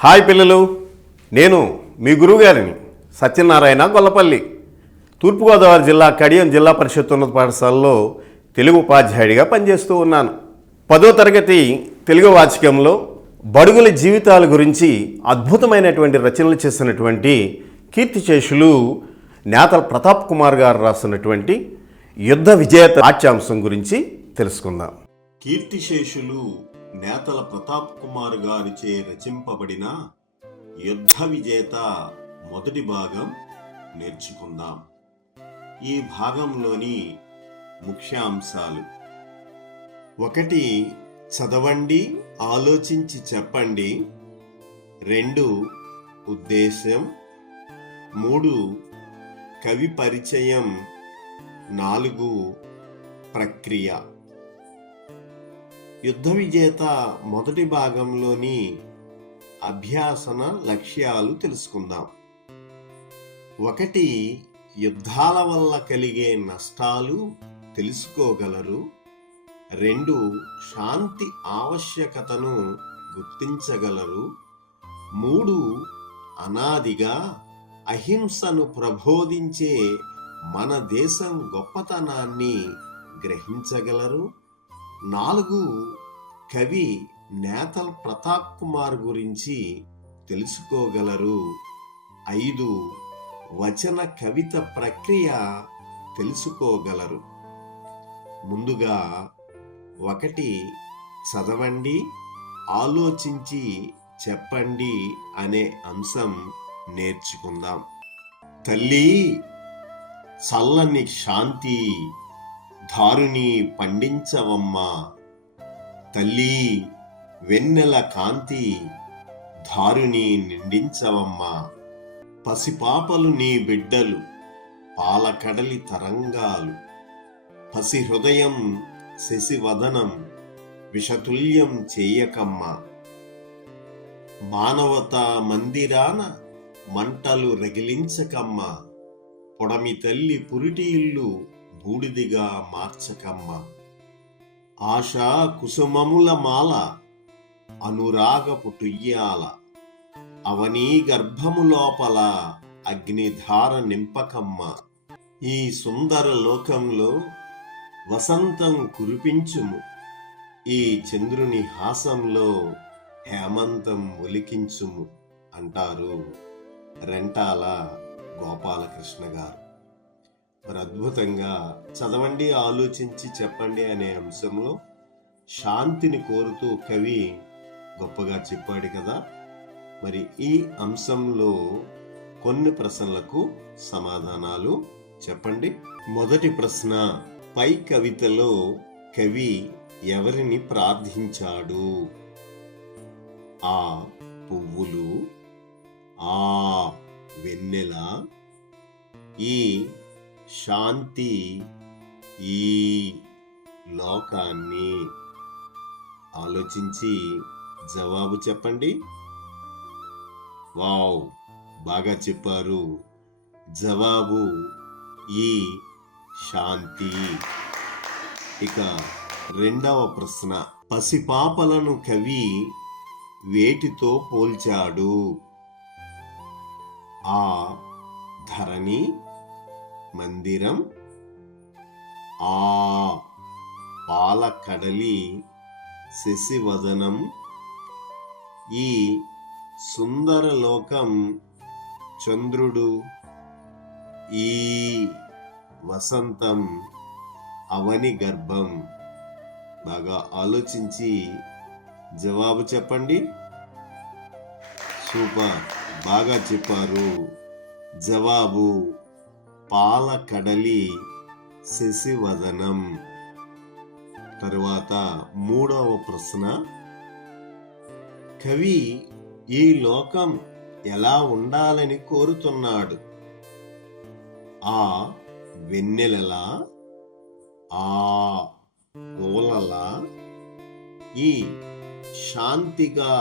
Hi పిల్లలు, నేను మీ గురువుగారిని సత్యనారాయణ గొల్లపల్లి. తూర్పుగోదావరి జిల్లా కడియం జిల్లా పరిషత్ ఉన్నత పాఠశాలలో తెలుగు ఉపాధ్యాయుడిగా పనిచేస్తూ ఉన్నాను. 10వ తరగతి తెలుగు వాచకంలో బడుగుల జీవితాల గురించి అద్భుతమైనటువంటి రచనలు చేసినటువంటి కీర్తిశేషులు నేతల ప్రతాప్ కుమార్ గారు రాసినటువంటి యుద్ధ విజేత పాఠ్యాంశం గురించి తెలుసుకుందాం. కీర్తిశేషులు నేతల ప్రతాప్ కుమార్ గారిచే రచింపబడిన యుద్ధ విజేత మొదటి భాగం నేర్చుకుందాం. ఈ భాగంలోని ముఖ్యాంశాలు: 1. చదవండి, ఆలోచించి చెప్పండి. 2. ఉద్దేశం. 3. కవి పరిచయం. 4. ప్రక్రియ. యుద్ధ విజేత మొదటి భాగంలోని అభ్యాసన లక్ష్యాలు తెలుసుకుందాం. 1. యుద్ధాల వల్ల కలిగే నష్టాలు తెలుసుకోగలరు. 2. శాంతి ఆవశ్యకతను గుర్తించగలరు. 3. అనాదిగా అహింసను ప్రబోధించే మన దేశం గొప్పతనాన్ని గ్రహించగలరు. 4. కవి నేతల ప్రతాప్ కుమార్ గురించి తెలుసుకోగలరు. 5. వచన కవిత ప్రక్రియ తెలుసుకోగలరు. ముందుగా 1. చదవండి, ఆలోచించి చెప్పండి అనే అంశం నేర్చుకుందాం. తల్లి చల్లని శాంతి ధారుని పండించవమ్మా. తల్లి వెన్నెల కాంతి ధారుని నిండించవమ్మా. పసిపాపలు నీ బిడ్డలు, పాలకడలి తరంగాలు. పసి హృదయం శశివదనం విషతుల్యం చేయకమ్మా. మానవతా మందిరాన మంటలు రగిలించకమ్మా. పొడమి తల్లి పురిటి ఇల్లు బూడిదిగా మార్చకమ్మ. ఆశా కుసుమముల మాల అనురాగపు టుయ్యాల. అవనీ గర్భము లోపల అగ్నిధార నింపకమ్మ. ఈ సుందర లోకంలో వసంతం కురిపించుము. ఈ చంద్రుని హాసంలో హేమంతం ఒలికించుము అంటారు రెంటాల గోపాలకృష్ణ గారు. మరి అద్భుతంగా చదవండి, ఆలోచించి చెప్పండి అనే అంశంలో శాంతిని కోరుతూ కవి గొప్పగా చెప్పాడు కదా. మరి ఈ అంశంలో కొన్ని ప్రశ్నలకు సమాధానాలు చెప్పండి. మొదటి ప్రశ్న: పై కవితలో కవి ఎవరిని ప్రార్థించాడు? ఆ పువ్వులు, ఆ వెన్నెల, ఈ శాంతి, ఈ లోకాన్ని. ఆలోచించి జవాబు చెప్పండి. వావ్, బాగా చెప్పారు. జవాబు ఈ శాంతి. ఇక రెండవ ప్రశ్న: పసిపాపలను కవి వేటితో పోల్చాడు? ఆ ధరణి, మందిరం, ఆ పాలకడలి శశివదనం, ఈ సుందర లోకం చంద్రుడు, ఈ వసంతం అవని గర్భం. బాగా ఆలోచించి జవాబు చెప్పండి. సూపర్, బాగా చెప్పారు. జవాబు పాలకడలి శశివదనం. తరువాత మూడవ ప్రశ్న: కవి ఈ లోకం ఎలా ఉండాలని కోరుతున్నాడు? ఆ వెన్నెలలా, ఆ పూలలా, ఈ శాంతిగా,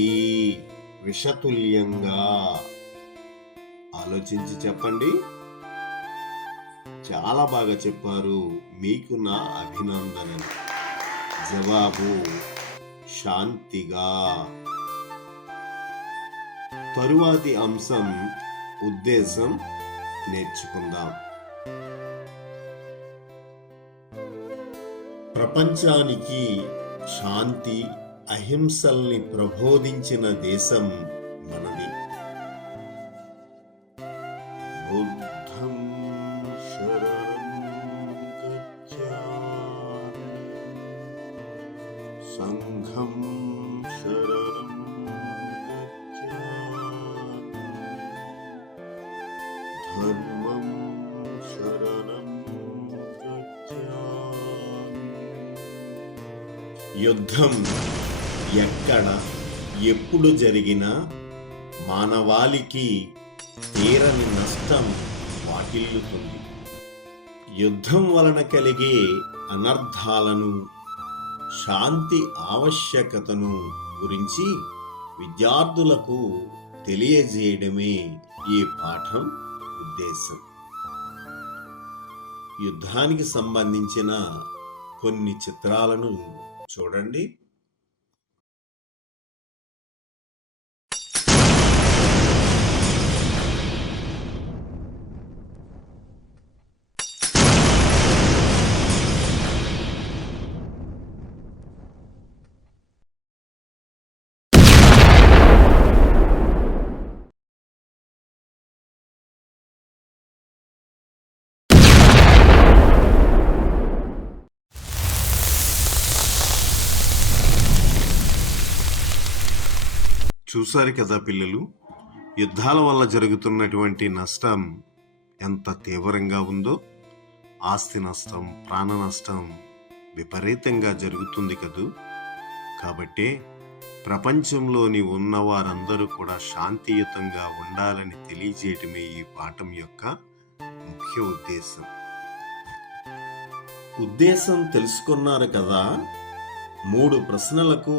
ఈ విషతుల్యంగా. ఆలోచించి చెప్పండి. చాలా బాగా చెప్పారు. మీకు నా అభినందనలు. జవాబు శాంతిగా. తరువాతి అంశం ఉద్దేశం నేర్చుకుందాం. ప్రపంచానికి శాంతి అహింసల్ని ప్రబోధించిన దేశం మనది. బుద్ధం శరణం గచ్ఛామి, సంఘం శరణం గచ్ఛామి, ధర్మం శరణం గచ్ఛామి. యుద్ధం ఎక్కడ ఎప్పుడు జరిగినా మానవాళికి తీరని నష్టం వాటిల్లుతుంది. యుద్ధం వలన కలిగే అనర్థాలను, శాంతి ఆవశ్యకతను గురించి విద్యార్థులకు తెలియజేయడమే ఈ పాఠం ఉద్దేశం. యుద్ధానికి సంబంధించిన కొన్ని చిత్రాలను చూడండి. చూశారు కదా పిల్లలు, యుద్ధాల వల్ల జరుగుతున్నటువంటి నష్టం ఎంత తీవ్రంగా ఉందో. ఆస్తి నష్టం, ప్రాణ నష్టం విపరీతంగా జరుగుతుంది కదూ. కాబట్టే ప్రపంచంలోని ఉన్నవారందరూ కూడా శాంతియుతంగా ఉండాలని తెలియజేయటమే ఈ పాఠం యొక్క ముఖ్య ఉద్దేశం. ఉద్దేశం తెలుసుకున్నారు కదా. 3 ప్రశ్నలకు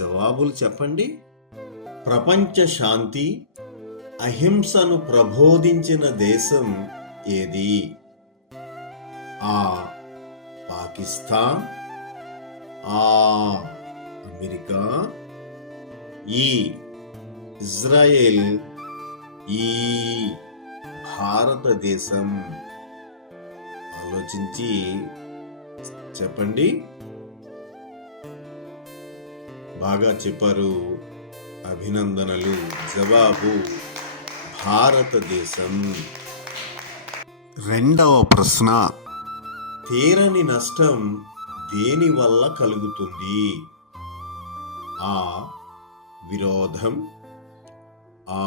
జవాబులు చెప్పండి. ప్రపంచ శాంతి అహింసను ప్రబోధించిన దేశం ఏది? ఆ పాకిస్తాన్, ఆ అమెరికా, ఈ ఇజ్రాయెల్, ఈ భారతదేశం. ఆలోచించి చెప్పండి. బాగా చెప్పారు, అభినందనలు. జవాబు భారతదేశం. రెండవ ప్రశ్న, తీరని నష్టం దేని వల్ల కలుగుతుంది? ఆ విరోధం, ఆ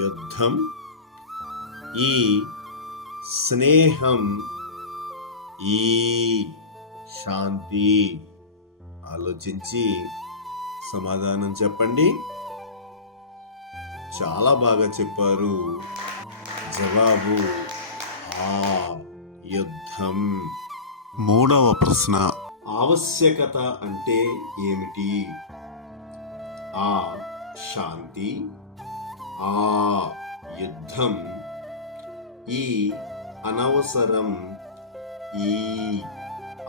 యుద్ధం, ఈ స్నేహం, ఈ శాంతి. ఆలోచించి సమాధానం చెప్పండి. చాలా బాగా చెప్పారు. జవాబు ఆ యుద్ధం. మూడవ ప్రశ్న, ఆవశ్యకత అంటే ఏమిటి? ఆ శాంతి, ఆ యుద్ధం, ఈ అనవసరం, ఈ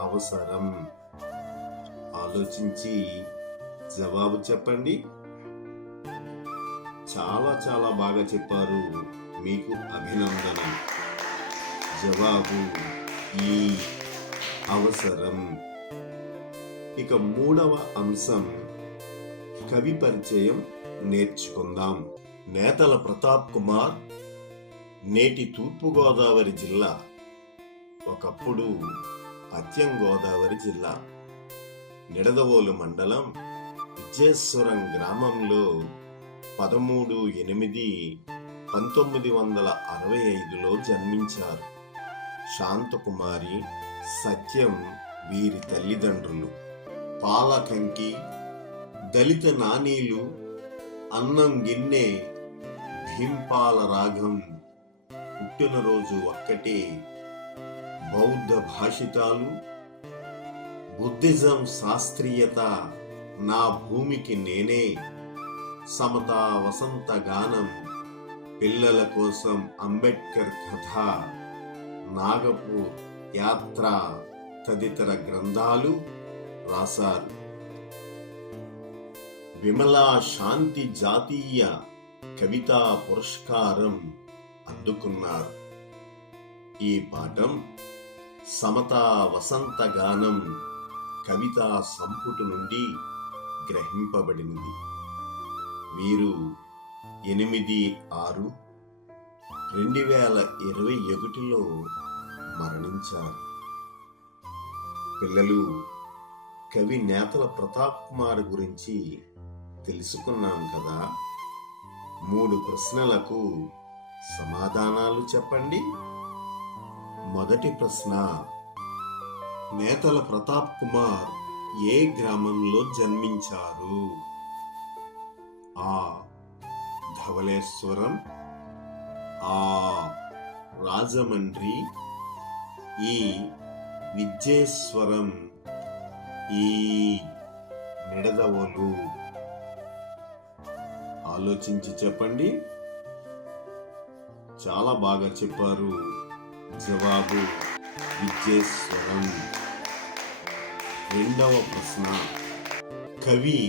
అవసరం. ఆలోచించి జవాబు చెప్పండి. చాలా చాలా బాగా చెప్పారు. మీకు అభినందన. జవాబు ఈ అవసరం. ఇక 3వ అంశం కవి పరిచయం నేర్చుకుందాం. నేతల ప్రతాప్ కుమార్ నేటి తూర్పుగోదావరి జిల్లా, ఒకప్పుడు పశ్చిమ గోదావరి జిల్లా, నిడదవోలు మండలం విజేశ్వరం గ్రామంలో 13/8/1965లో జన్మించారు. శాంతకుమారి, సత్యం వీరి తల్లిదండ్రులు. పాలకంకి, దళిత నానీలు, అన్నం గిన్నె, భీంపాల రాగం, పుట్టినరోజు ఒక్కటే, బౌద్ధ భాషితాలు, బుద్ధిజం శాస్త్రీయత, నా భూమికి నేనే, సమతా వసంత గానం, పిల్లల కోసం అంబేద్కర్ కథ, నాగపూర్ యాత్ర తదితర గ్రంథాలు రాశారు. విమలా శాంతి జాతీయ కవితా పురస్కారం అందుకున్నారు. ఈ పాఠం సమతా వసంత గానం కవితా సంపుటి నుండి గ్రహింపబడింది. వీరు 8/6/2021లో మరణించారు. పిల్లలు, కవి నేతల ప్రతాప్ కుమార్ గురించి తెలుసుకున్నాం కదా. 3 ప్రశ్నలకు సమాధానాలు చెప్పండి. మొదటి ప్రశ్న, నేతల ప్రతాప్ కుమార్ ఏ గ్రామంలో జన్మించారు? ఆ. ధవళేశ్వరం, ఆ. రాజమండ్రి, ఈ. విద్యేశ్వరం, ఈ. నిడదవోలు. ఆలోచించి చెప్పండి. చాలా బాగా చెప్పారు. జవాబు విద్యేశ్వరం. రెండవ ప్రశ్న, కవి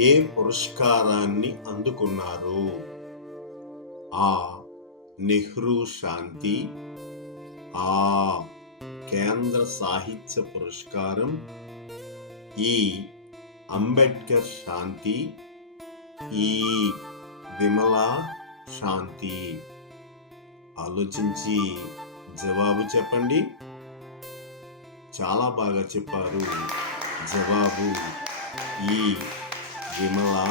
ఏ పురస్కారాన్ని అందుకున్నారు? ఆ. నెహ్రూ శాంతి, ఆ. కేంద్ర సాహిత్య పురస్కారం, ఈ. అంబేద్కర్ శాంతి, ఈ. విమలా శాంతి. ఆలోచించి జవాబు చెప్పండి. చాలా బాగా చెప్పారు. జవాబు ఈ. విమలా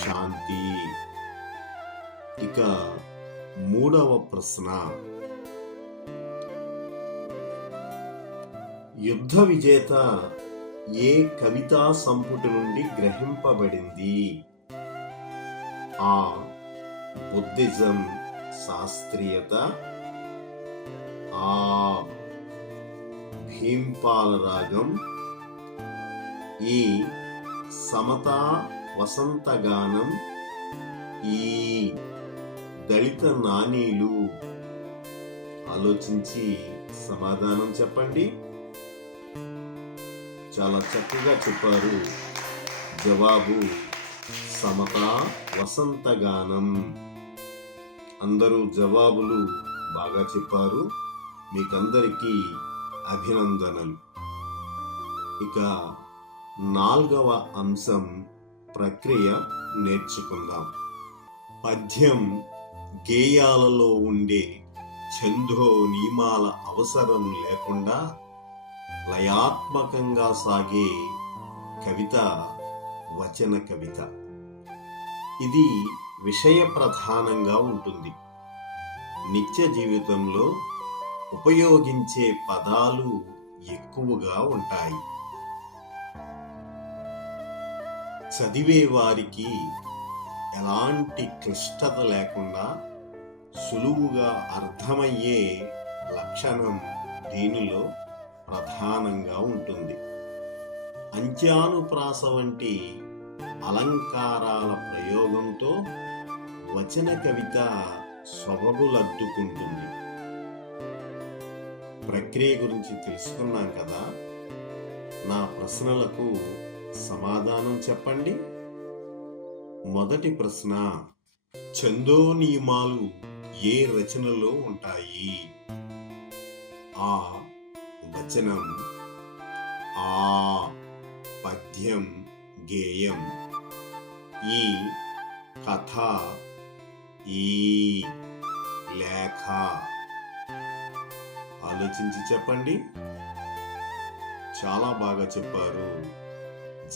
శాంతి. ఇక మూడవ ప్రశ్న, యుద్ధ విజేత ఏ కవితా సంపుటి నుండి గ్రహింపబడింది? ఆ. బుద్ధిజం శాస్త్రీయత, ఆ. భీంపాల రాగం, ఈ. సమతా వసంత గానం, ఈ. దళిత నానీలు. ఆలోచించి సమాధానం చెప్పండి. చాలా చక్కగా చెప్పారు. జవాబు సమతా వసంత గానం. అందరూ జవాబులు బాగా చెప్పారు. మీకందరికీ అభినందనలు. ఇక 4వ అంశం ప్రక్రియ నేర్చుకుందాం. పద్యం గేయాలలో ఉండే ఛందో నియమాల అవసరం లేకుండా లయాత్మకంగా సాగే కవిత వచన కవిత. ఇది విషయ ప్రధానంగా ఉంటుంది. నిత్య జీవితంలో ఉపయోగించే పదాలు ఎక్కువగా ఉంటాయి. చదివే వారికి ఎలాంటి క్లిష్టత లేకుండా సులువుగా అర్థమయ్యే లక్షణం దీనిలో ప్రధానంగా ఉంటుంది. అంత్యానుప్రాస వంటి అలంకారాల ప్రయోగంతో వచన కవిత సొబగులద్దుకుంటుంది. ప్రక్రియ గురించి తెలుసుకున్నాం కదా. నా ప్రశ్నలకు సమాధానం చెప్పండి. మొదటి ప్రశ్న, ఛందో నియమాలు ఏ రచనలో ఉంటాయి? ఆ. వచనం, ఆ. పద్యం గేయం, ఈ. కథ, ఈ. లేఖ. ఆలోచించి చెప్పండి. చాలా బాగా చెప్పారు.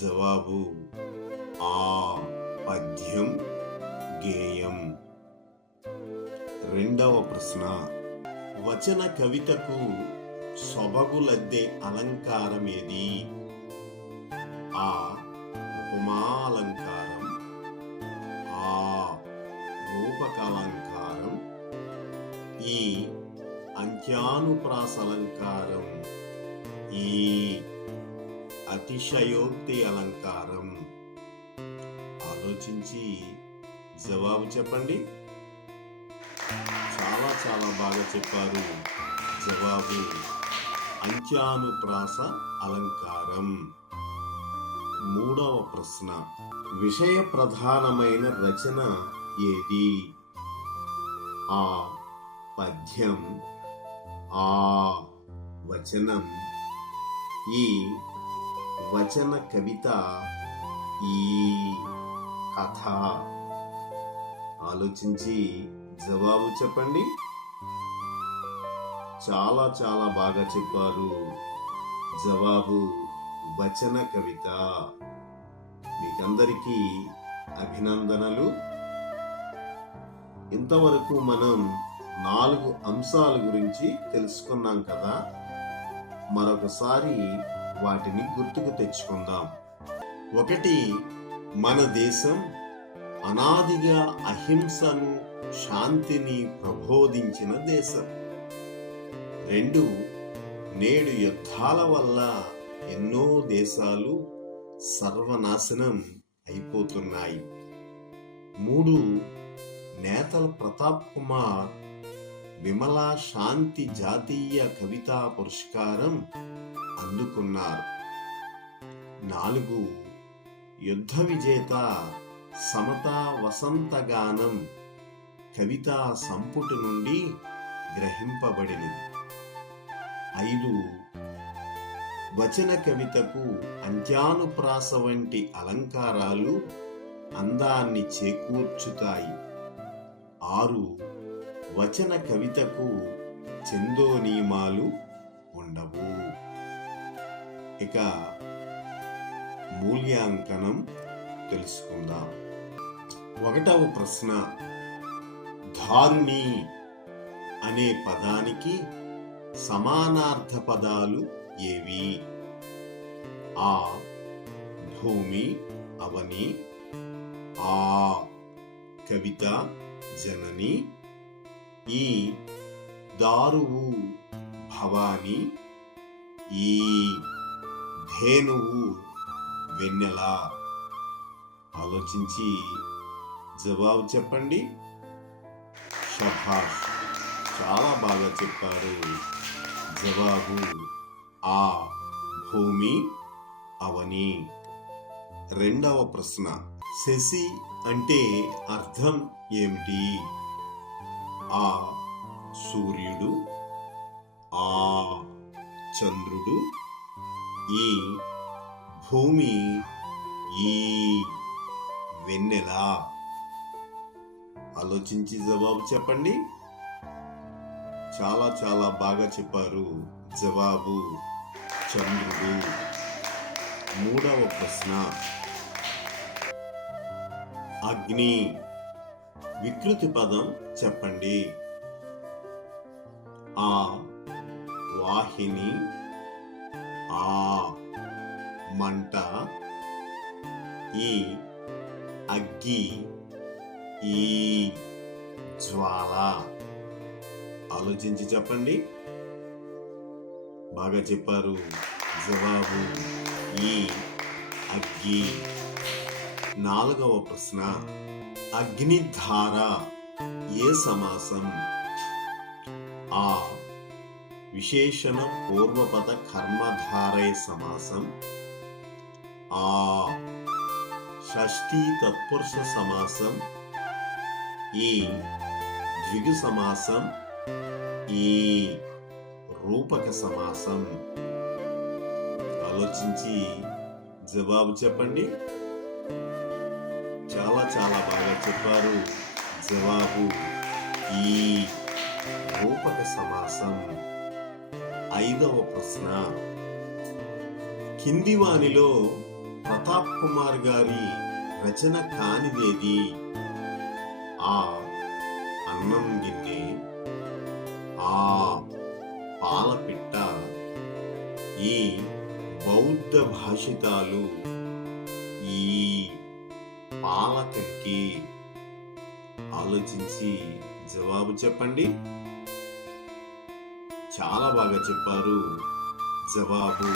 జవాబు ఆ. పద్యం గేయం. రెండవ ప్రశ్న, వచన కవితకు సొబగులద్దే అలంకారమేది? ఆ. ఉపమాలంకారం, ఆ. రూపకాలంకారం, ఈ. అంత్యానుప్రాసలంకారం, ఈ. అతిశయోక్తి అలంకారం. ఆలోచించి జవాబు చెప్పండి. చాలా చాలా బాగా చెప్పారు. జవాబు అంత్యానుప్రాస అలంకారం. మూడవ ప్రశ్న, విషయ ప్రధానమైన రచన ఏది? ఆ పద్యం, ఆ వచనం, ఈ వచన కవిత, ఈ కథ. ఆలోచించి జవాబు చెప్పండి. చాలా చాలా బాగా చెప్పారు. జవాబు వచన కవిత. మీకందరికీ అభినందనలు. ఇంతవరకు మనం 4 అంశాల గురించి తెలుసుకున్నాం కదా. మరొకసారి వాటిని గుర్తుకు తెచ్చుకుందాం. 1, మన దేశం అనాదిగా అహింసను, శాంతిని ప్రబోధించిన దేశం. 2, నేడు యుద్ధాల వల్ల ఎన్నో దేశాలు సర్వనాశనం అయిపోతున్నాయి. 3, నేతల ప్రతాప్ కుమార్ విమలా శాంతి జాతీయ కవితా పురస్కారం అందుకున్నారు. 4, యుద్ధ విజేత సమతా వసంతగానం కవితా సంపుటి నుండి గ్రహింపబడినది. 5, వచన కవితకు అంత్యానుప్రాస వంటి అలంకారాలు అందాన్ని చేకూర్చుతాయి. 6, వచన కవితకు ఛందో నియమాలు ఉండవు. ఇక మూల్యాంకనం తెలుసుకుందాం. 1వ ప్రశ్న, ధారుణి అనే పదానికి సమానార్థ పదాలు ఏవి? ఆ భూమి, అవని, ఆ కవిత, జనని, ఈ దారువు, భవాని, ఈ ధేనువు, వెన్నెల. ఆలోచించి జవాబు చెప్పండి. శభాష్, చాలా బాగా చెప్పారు. జవాబు ఆ భూమి, అవని. 2వ ప్రశ్న, శశి అంటే అర్థం ఏమిటి? ఆ సూర్యుడు, ఆ చంద్రుడు, ఈ భూమి, ఈ వెన్నెల. ఆలోచించి జవాబు చెప్పండి. చాలా చాలా బాగా చెప్పారు. జవాబు చంద్రుడు. 3వ ప్రశ్న, అగ్ని వికృతి పదం చెప్పండి. ఆ వాహిని, ఆ మంట, ఈ అగ్గి, ఈ జ్వాల. ఆలోచించి చెప్పండి. బాగా చెప్పారు. జవాబు ఈ అగ్గి. 4వ ప్రశ్న, అగ్నిధార ఏ సమాసం? ఆ విశేషణ పూర్వపద కర్మధారయ సమాసం, ఆ షష్ఠీ తత్పురుష సమాసం, ఈ ద్విగు సమాసం, ఈ రూపక సమాసం. ఆలోచించి జవాబు చెప్పండి. చాలా చాలా బాగా చెప్పారు. జవాబు ఈ రూపక సమాసం. 5వ ప్రశ్న, కింది వానిలో ప్రతాప్ కుమార్ గారి రచన కానిదేది? ఆ అన్నం గిన్నె, ఆ పాలపిట్ట, ఈ బౌద్ధ భాషితాలు, ఈ పాలకంకి. ఆలోచించి జవాబు చెప్పండి. చాలా బాగా చెప్పారు. జవాబు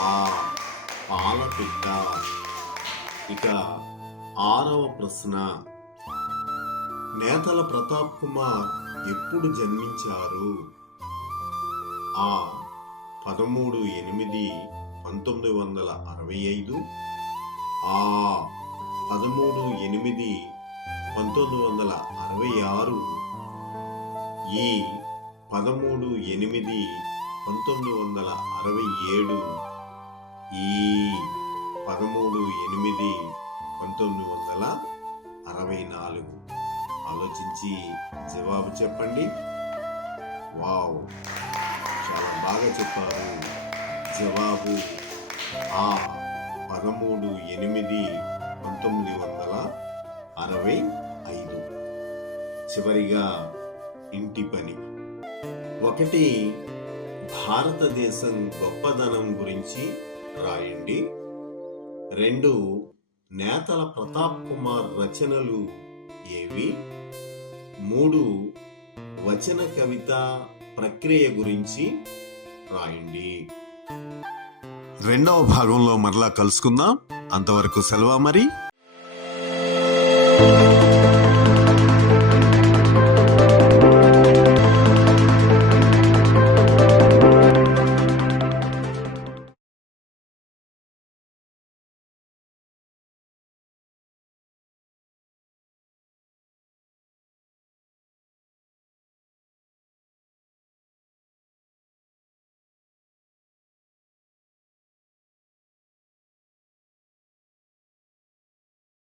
ఆ పాలపిట్ట. ఇక 6వ ప్రశ్న, నేతల ప్రతాప్ కుమార్ ఎప్పుడు జన్మించారు? ఆ 13/8 1965, ఆ 13/8/1966, ఈ 13/8/1967, ఈ 13/8/1964. ఆలోచించి జవాబు చెప్పండి. వావ్, చాలా బాగా చెప్పారు. జవాబు ఆ 13/8/1965. చివరిగా ఇంటి పని. 1. భారతదేశం గొప్పదనం గురించి రాయండి. 2. నేతల ప్రతాప్ కుమార్ రచనలు ఏవి? 3. వచన కవిత ప్రక్రియ గురించి రాయండి. 2వ భాగంలో మరలా కలుసుకుందాం. అంతవరకు సెలవు మరి.